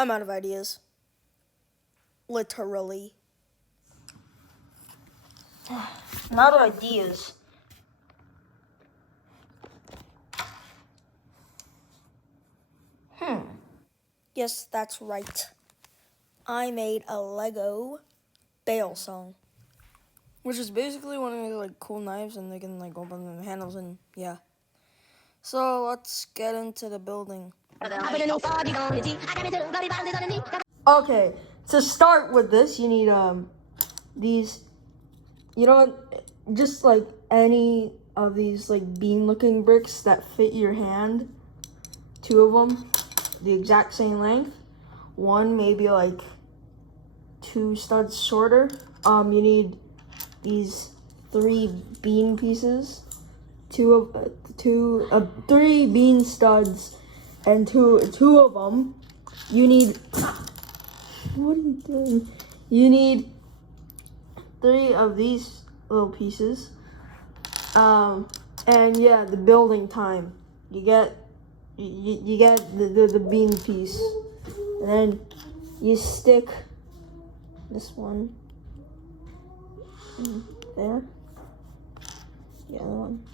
I'm out of ideas. Literally. I'm out of ideas. Yes, that's right. I made a Lego Bailsong, which is basically one of those like cool knives, and they can like open the handles and yeah. So let's get into the building. Okay, to start with this, you need these. You know, just like any of these like bean-looking bricks that fit your hand. 2 of them, the exact same length. One maybe like 2 studs shorter. You need these 3 bean pieces, 3 bean studs, and two of them. You need. What are you doing? You need 3 of these little pieces. And yeah, the building time. You get the bean piece, and then you stick this one there, the other one,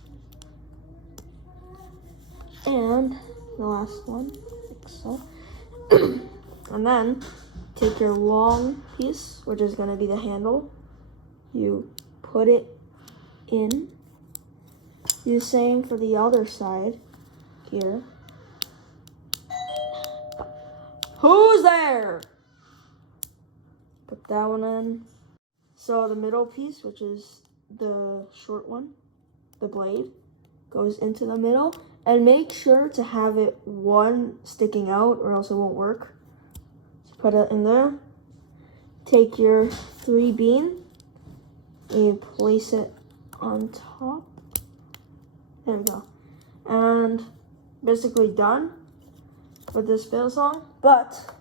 and the last one, like so. And then take your long piece, which is going to be the handle. You put it in. Do the same for the other side here. Who's there? Put that one in. So the middle piece, which is the short one, the blade, goes into the middle. And make sure to have it one sticking out or else it won't work. So put it in there. Take your 3 bean and you place it on top. There we go. And basically done with this Bailsong. But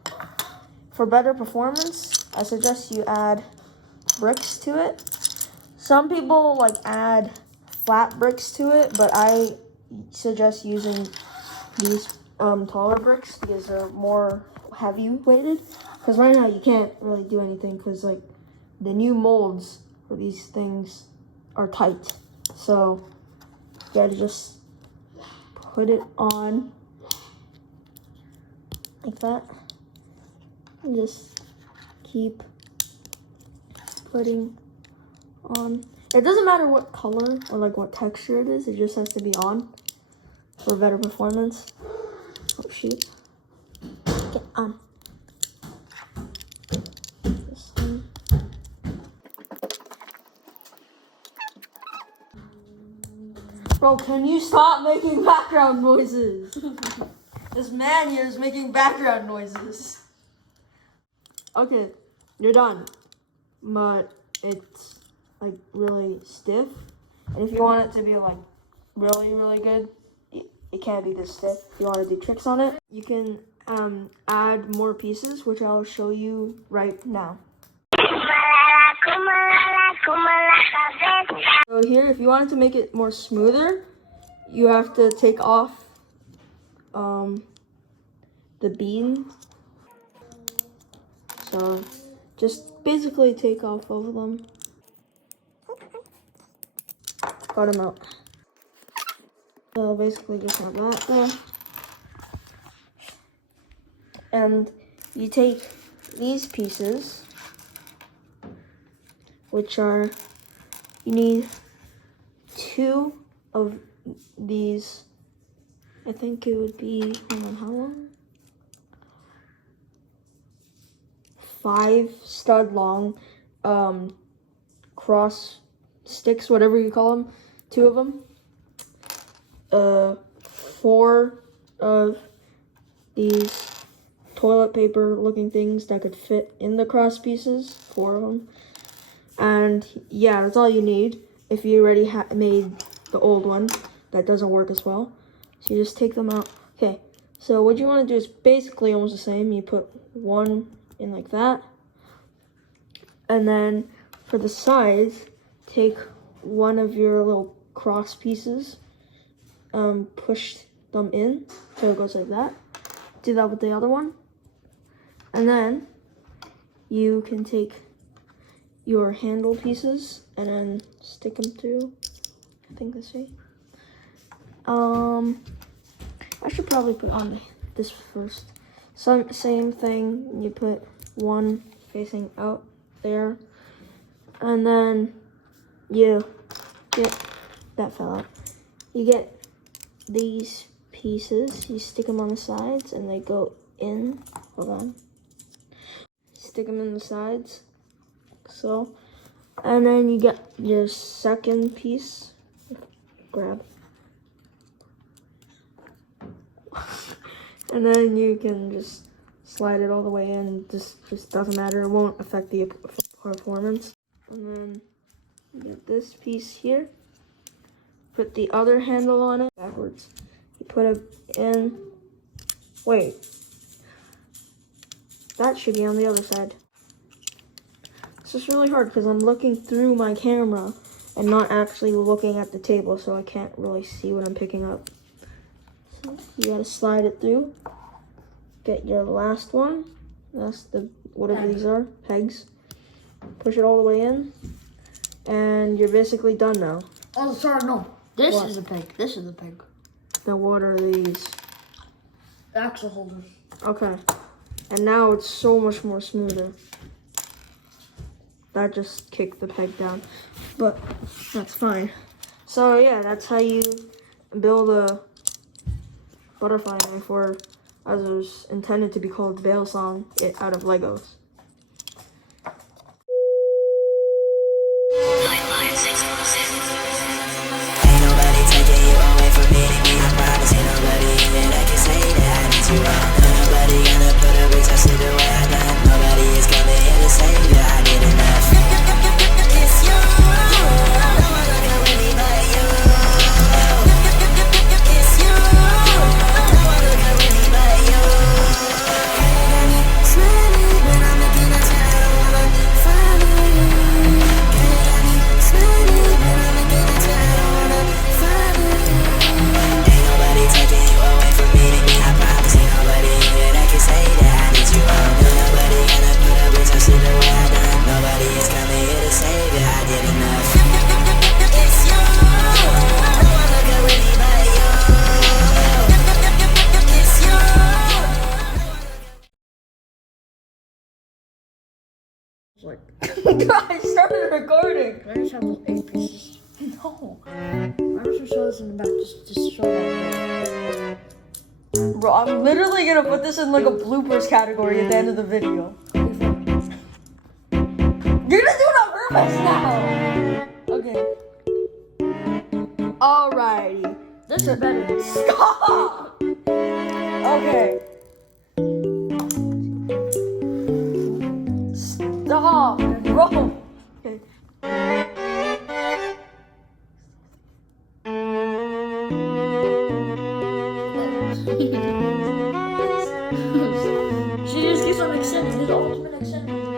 for better performance, I suggest you add bricks to it. Some people like add flat bricks to it, but I suggest using these taller bricks because they're more heavy weighted. Because right now you can't really do anything because like the new molds for these things are tight. So you gotta just put it on like that. And just keep putting on. It doesn't matter what color or like what texture it is, it just has to be on for better performance. Oh shoot. Get on. This one. Bro, can you stop making background noises? This man here is making background noises. Okay, you're done. But it's like really stiff. And if you want it to be like really, really good, it can't be this stiff. If you want to do tricks on it, you can add more pieces, which I'll show you right now. So here, if you wanted to make it more smoother, you have to take off the bean. So just basically take off all of them. Cut them out. So basically just have that there. And you take these pieces, which are, you need 2 of these. I think it would be, hold on, how long? 5 stud long cross sticks, whatever you call them. 2 of them. 4 of these toilet paper looking things that could fit in the cross pieces. 4 of them. And yeah, that's all you need. If you already made the old one, that doesn't work as well. So you just take them out. Okay, so what you want to do is basically almost the same. You put one in like that. And then for the sides, take one of your little cross pieces, push them in so it goes like that. Do that with the other one. And then you can take your handle pieces and then stick them through. I think this way. I should probably put on this first. Same thing. You put one facing out there, and then you get that fell out. You get these pieces. You stick them on the sides, and they go in. Hold on. Stick them in the sides. So, and then you get your second piece. Grab. And then you can just slide it all the way in. This just doesn't matter. It won't affect the performance. And then you get this piece here. Put the other handle on it backwards. You put it in. Wait. That should be on the other side. This is really hard because I'm looking through my camera and not actually looking at the table, so I can't really see what I'm picking up. So you gotta slide it through. Get your last one. That's the whatever these are, pegs. Push it all the way in, and you're basically done now. Oh, sorry, no. This What? is a peg. This is a peg. Now what are these? The axle holder. Okay. And now it's so much more smoother. That just kicked the peg down, but that's fine. So yeah, that's how you build a butterfly knife, or as it was intended to be called, Bailsong, out of Legos. Ain't nobody taking you away from me. I promise ain't nobody even that can say that I need you all. Nobody gonna put a big touch to the way I done. Nobody is coming here to save you. I did enough. It's you. No one looking with me but you. It's you. No one looking with me but you. Smiling when I'm looking at you. I don't wanna follow you. Smiling when I'm looking at you. I don't wanna follow you. Ain't nobody taking you away from me. I promise ain't nobody here that can say that I need you all. Nobody gonna put a big touch to the way I done. Nobody is coming here to save you. I did enough. It's you. No one looking with me but you. It's you. Like, I started recording. I just have those 8 pieces. No. I'm just gonna show this in the back. Just show that. Bro, I'm literally gonna put this in like a bloopers category at the end of the video. You're gonna do it on purpose now. Okay. Alrighty. This is better. Stop. Okay. Stop, bro. Okay. She just keeps on extending. It's always been extending.